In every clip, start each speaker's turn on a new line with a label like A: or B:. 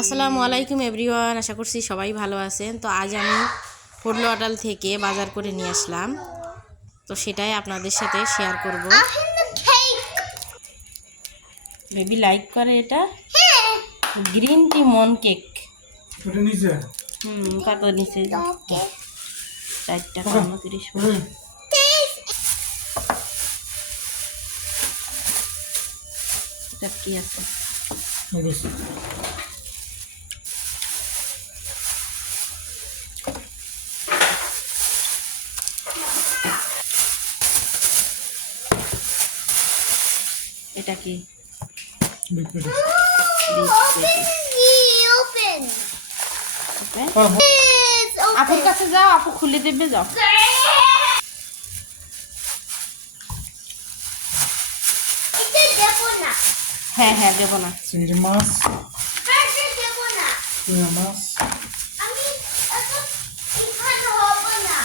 A: আসসালামু আলাইকুম এভরিওয়ান আশা করছি সবাই ভালো আছেন। তো আজ আমি আটাল থেকে বাজার করে নিয়ে আসলাম। তো সেটাই আপনাদের সাথে শেয়ার করব। বেবি লাইক করে এটা। গ্রিন টি মন কেক হুম কত নিচে? চারটা পঁয়ত্রিশ এটা কি আছে?
B: নুডলস
A: এটা কি? patties, okay? আপুর কাছে যাও আপু খুলে দেবে যাও। হ্যাঁ হ্যাঁ দেবো না
B: চিংড়ি মাছ টুনা মাছ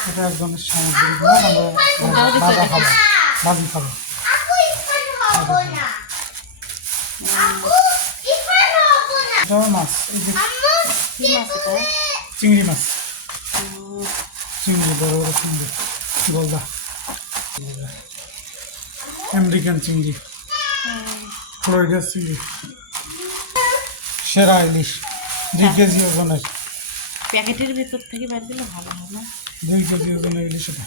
B: এটা এক ধরনের সামুদ্রিক মাছ আমরা ভাজা খাব ভাজি খাব এটা মাছ এই যে
A: কি মাছ এটা
B: চিংড়ি মাছ
A: উম,
B: চিংড়ি বড় বড় চিংড়ি গলদা আমেরিকান চিংড়ি ফ্লোরিডার চিংড়ি সেরা ইলিশ দুই কেজি ওজনের
A: প্যাকেটের ভেতর থেকে বাইরে দিলে ভালো হয় না
B: দুই কেজি ওজনের ইলিশ এটা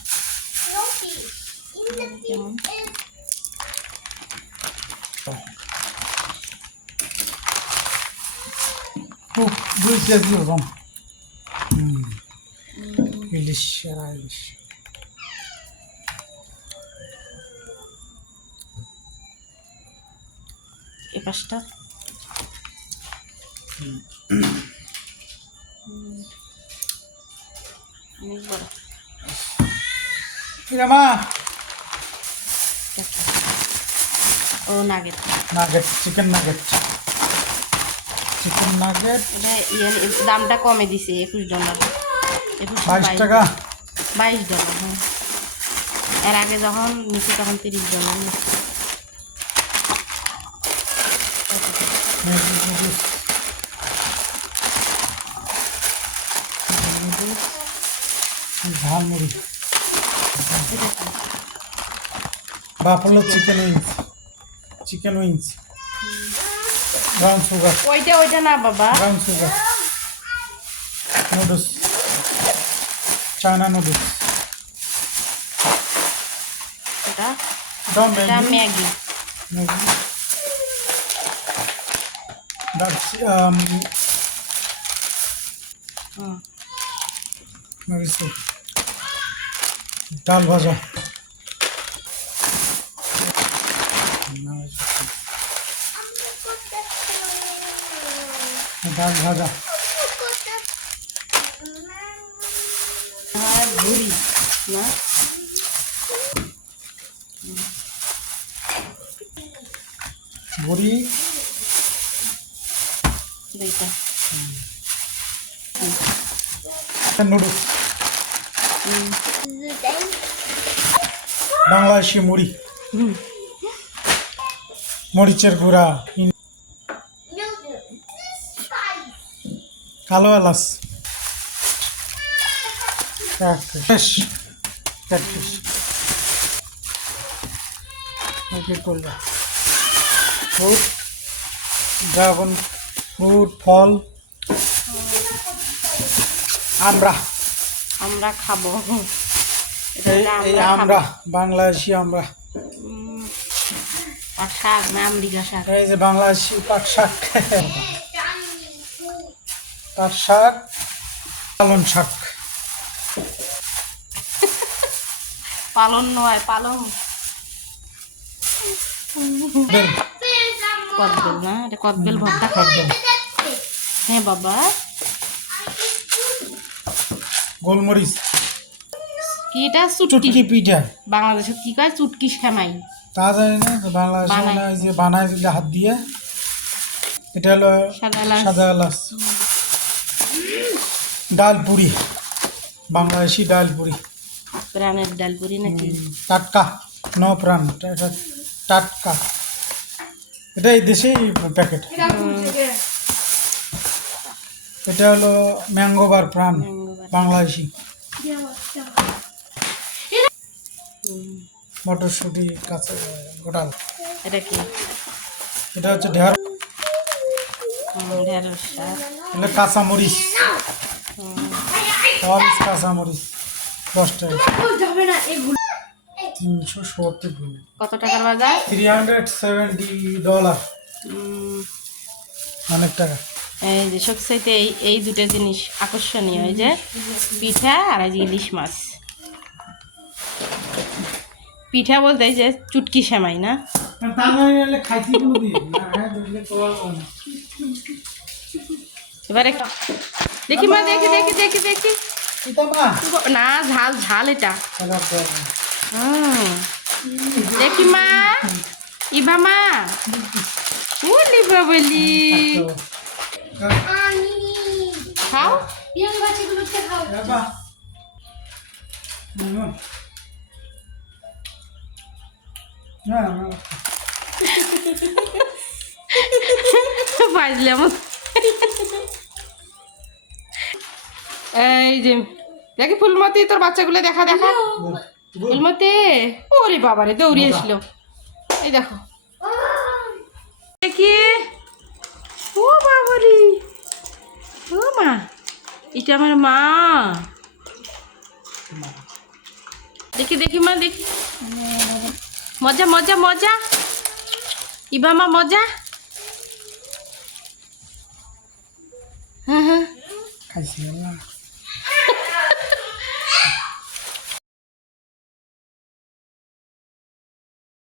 A: কেমন
B: খুব দুই কেজি ওজন হুম। ইলিশ সেরা ইলিশ
A: এ পাশটা। অনেক বড়।
B: কিরামা
A: এটা ও
B: nugget. Nugget chicken nugget.
A: Chicken nugget. দামটা কমে দিছে একুশ ডলার। একুশ
B: বাইশ। টাকা?
A: বাইশ ডলার হ্যাঁ। এর আগে যখন নিচে তখন তিরিশ ডলার নিচ্ছে
B: ম্যাগি নুডলস নুডলস ঝালমুড়ি
A: এটা কি?
B: Buffalo chicken wings chicken wings brown sugar
A: ওইটা ওইটা না বাবা
B: brown sugar noodles China noodles
A: এটা
B: এটাও
A: এটা
B: ম্যাগি
A: ম্যাগি
B: ম্যাগি দারচি um,
A: হুম
B: ম্যাগি স্যুপ ডাল ভাজা ডাল ভাজা
A: আর ভুড়ি না
B: বড়ি বাংলাদেশি মুড়ি। মরিচের গুঁড়া। কালো এলাচ। ড্রাগন। ফ্রুট ফল। আমরা।
A: আমরা খাব।
B: এই
A: আমরা
B: বাংলাদেশি আমরা।
A: আর শাক
B: এই যে বাংলাদেশি পাট শাক। পাট শাক পালন শাক।
A: পালন নয় পালং।
B: বেল
A: কদবেল না? এটা কদবেল ভর্তা
B: কদবেল
A: হ্যাঁ বাবা।
B: গোলমরিচ।
A: কিটা চুটকি
B: পিঠা।
A: বাংলাদেশে কি কয়? চুটকি সেমাই।
B: তা জানি না বাংলাদেশে যে বানায় হাত দিয়ে। এটা হলো।
A: সাদা এলাচ।
B: ডাল পুরি বাংলাদেশি ডাল পুরি
A: প্রাণের ডাল পুরি নাকি
B: টাটকা। ন প্রাণ টাটকা। এটা এই দেশেই প্যাকেট। এটা হলো ম্যাঙ্গোবার প্রাণ বাংলাদেশি। মটরশুঁটি কাঁচা গোটাল।
A: এটা কি?
B: এটা হচ্ছে ঢেঁড়
A: ঢেঁড়স
B: এটা কাঁচামরিচ। কাঁচামরিচ। দশ টাকা। তিনশো সত্তর
A: কত টাকার বাজার?
B: থ্রি হান্ড্রেড সেভেন্টি ডলার অনেক টাকা।
A: এই যে সবসাইতে এই এই দুটো জিনিস আকর্ষণীয় এই যে পিঠা আর এই যে ইলিশ মাছ। পিঠা বলতে এই যে চুটকি সেমাই না?
B: হ্যাঁ।
A: এবারে দেখি মা দেখি দেখি দেখি দেখি। না ঝাল ঝাল এটা।
B: তাহলে আর দেওয়া যাবে না।
A: হুম। দেখি মা। ইবা মা। বলি বলি। খাও। এই যে, দেখি ফুলমতি, তোর বাচ্চাগুলো দেখা দেখা।
B: বল।
A: ফুলমতি ওরে বাবারে দৌড়ে আসলো এই দেখো। দেখি। ও বাবারি। ও মা এটা আমার মা। দেখি দেখি মা দেখি। মজা মজা মজা। ইবা মা মজা। হ্যাঁ হ্যাঁ।
B: খাইছি না।